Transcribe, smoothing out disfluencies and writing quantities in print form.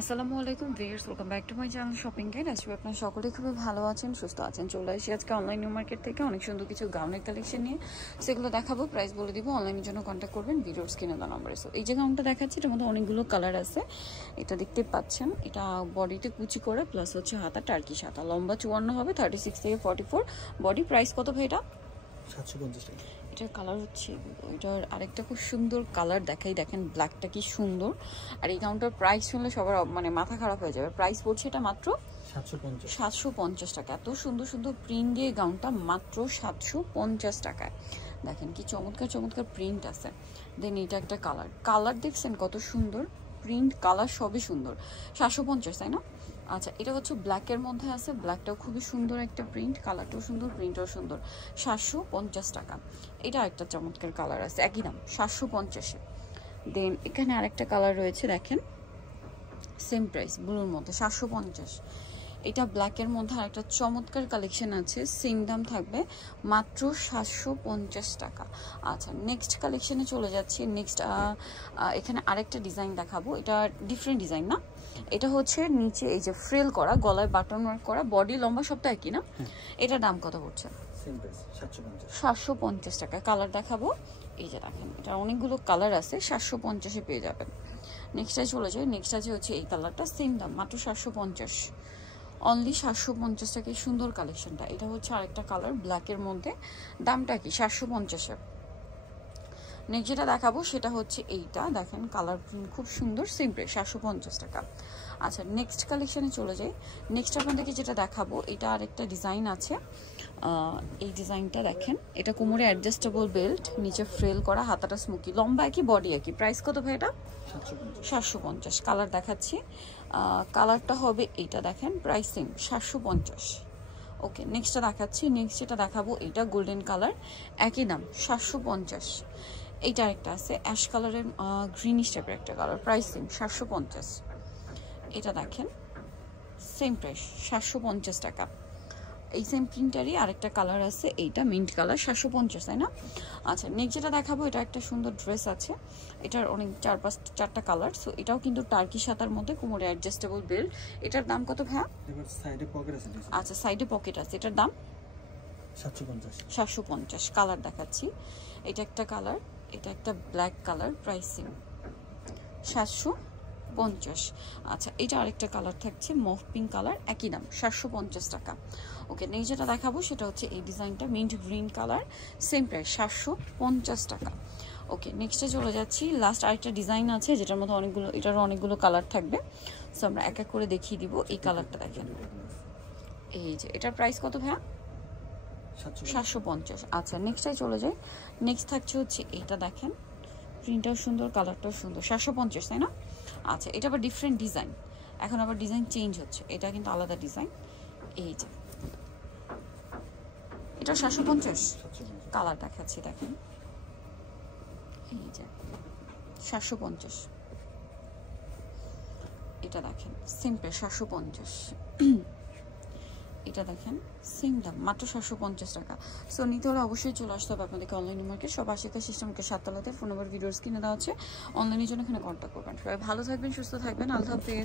আসসালামু আলাইকুম viewers, welcome back to my channel shopping guide. আজকে আপনারা সকলেই খুবই ভালো আছেন, সুস্থ আছেন। চলে আসি আজকে অনলাইন নিউ মার্কেট থেকে অনেক সুন্দর কিছু গাউনের কালেকশন নিয়ে, সেগুলো দেখাবো, প্রাইস বলে দিব। অনলাইনের জন্য কন্ট্যাক্ট করবেন ভিডিওর স্ক্রিনে দেওয়া নম্বরে। সো এই যে গাউনটা দেখাচ্ছি, এটার মধ্যে অনেকগুলো কালার আছে, এটা দেখতে পাচ্ছেন। এটা বডিতে কুচি করে প্লাস হচ্ছে হাতা টার্কিশ হাতা, লম্বা 54 হবে, 36 থেকে 44 বডি। প্রাইস কত ভাই এটা? 750 টাকা। এটার কালার হচ্ছে, এটার আরেকটা খুব সুন্দর কালার দেখাই, দেখেন ব্ল্যাকটা কি সুন্দর। আর এই গাউনটার প্রাইস শুনলে সবার মানে মাথা খারাপ হয়ে যাবে। প্রাইস পড়ছে এটা মাত্র 750 টাকা। এত সুন্দর সুন্দর প্রিন্ট দিয়ে গাউনটা মাত্র 750 টাকায়। দেখেন কি চমৎকার চমৎকার প্রিন্ট আছে। দেন এটা একটা কালার দেখছেন কত সুন্দর, প্রিন্ট কালার সবই সুন্দর। 750 তাই না? আচ্ছা, এটা হচ্ছে ব্ল্যাকের মধ্যে আছে, ব্ল্যাকটাও খুবই সুন্দর একটা প্রিন্ট, কালারটাও সুন্দর, প্রিন্টটাও সুন্দর। 750 টাকা। এটা একটা চমৎকার কালার আছে, একই দাম 750-এ। দেন এখানে আরেকটা কালার রয়েছে, দেখেন সেম প্রাইস, ব্লুর মধ্যে 750। এটা ব্ল্যাকের মধ্যে আরেকটা চমৎকার কালেকশন আছে, সেম দাম থাকবে মাত্র 750 টাকা। আচ্ছা, নেক্সট কালেকশনে চলে যাচ্ছি। নেক্সট এখানে আরেকটা ডিজাইন দেখাবো, এটা ডিফারেন্ট ডিজাইন না, এটা হচ্ছে নিচে এই যে ফ্রিল করা, গলায় বাটন ওয়ার্ক করা, বডি লম্বা সবটা একই না? এটার দাম কত পড়ছে? 750 টাকা। কালার দেখাবো, এই যে দেখেন, এটা অনেকগুলো কালার আছে, 750-এ পেয়ে যাবেন। নেক্সটটাই চলে যায়। নেক্সট আছে হচ্ছে এই কালারটা, সেম দাম মাত্র 750, অনলি 750 টাকায় সুন্দর কালেকশনটা। এটা হচ্ছে আরেকটা কালার ব্ল্যাকের মধ্যে, দামটা কি 750-এ। নেক্সট যেটা দেখাবো সেটা হচ্ছে এইটা, দেখেন কালার প্রিন্ট খুব সুন্দর, সেম প্রাইস 750 টাকা। আচ্ছা, নেক্সট কালেকশনে চলে যাই। নেক্সট আপনাদেরকে যেটা দেখাবো, এটা আরেকটা ডিজাইন আছে। এই ডিজাইনটা দেখেন, এটা কোমরে অ্যাডজাস্টেবল বেল্ট, নিচে ফ্রেল করা, হাতাটা স্মোকি, লম্বা একই বডি একই। প্রাইস কত ভাই এটা? 750। কালার দেখাচ্ছি, কালারটা হবে এইটা, দেখেন প্রাইস সেম 750। ওকে, নেক্সটটা দেখাচ্ছি। নেক্সট যেটা দেখাবো, এটা গোল্ডেন কালার, একই দাম 750। এইটা একটা আছে অ্যাশ কালারের, গ্রিনিশ টাইপের একটা কালার, প্রাইস সেম 750। এটা দেখেন সেম প্রাইস 750 টাকা। এই সেম প্রিন্টারই আরেকটা কালার আছে, এইটা মিন্ট কালার, 750 তাই না? আচ্ছা, নেক্সট যেটা দেখাবো, এটা একটা সুন্দর ড্রেস আছে, এটার অনেক 4-5-4টা কালার। সো এটাও কিন্তু টার্কি সাদার মধ্যে, কোমরে অ্যাডজাস্টেবল বেল্ট। এটার দাম কত ভাইয়া? আচ্ছা, সাইডে পকেট আছে, এটার দাম 750। কালার দেখাচ্ছি, এটা একটা কালার, এটা একটা ব্ল্যাক কালার, প্রাইস সেম 750। আচ্ছা, এটা আরেকটা কালার থাকছে মভ পিঙ্ক কালার, একই দাম 750 টাকা। ওকে, নেক্সট যেটা দেখাবো সেটা হচ্ছে এই ডিজাইনটা, mint green colour, same price 750 টাকা। ওকে, নেক্সটে চলে যাচ্ছি। লাস্ট আরেকটা ডিজাইন আছে যেটার মধ্যে অনেকগুলো, এটারও অনেকগুলো কালার থাকবে। সো আমরা এক এক করে দেখিয়ে দিব। এই কালারটা দেখেন, এই যে এটার প্রাইস কত ভাইয়া? 750। আচ্ছা, নেক্সটটাই চলে যাই। নেক্সট থাকছে হচ্ছে এইটা, দেখেন প্রিন্টটাও সুন্দর, কালারটাও সুন্দর, 750 তাই না? আচ্ছা, এটা আবার ডিফারেন্ট ডিজাইন, এখন আবার ডিজাইন চেঞ্জ হচ্ছে, এটা কিন্তু আলাদা ডিজাইন। এই যে এটা 750। কালার দেখাচ্ছি, দেখেন এই যে 750। এটা দেখেন সিম্পল 750। এটা দেখেন সেম দাম মাত্র 750 টাকা। সো নিতে হলে অবশ্যই চলে আসতে হবে আপনাদেরকে অনলাইন মার্কেট, সব আশিকা সিস্টেমকে 7 তলাতে। ফোন নাম্বার ভিডিওস কিনে দেওয়া হচ্ছে, অনলাইনের জন্য এখানে কন্ট্যাক্ট করবেন। সবাই ভালো থাকবেন, সুস্থ থাকবেন, আল্লাহ হাফেজ।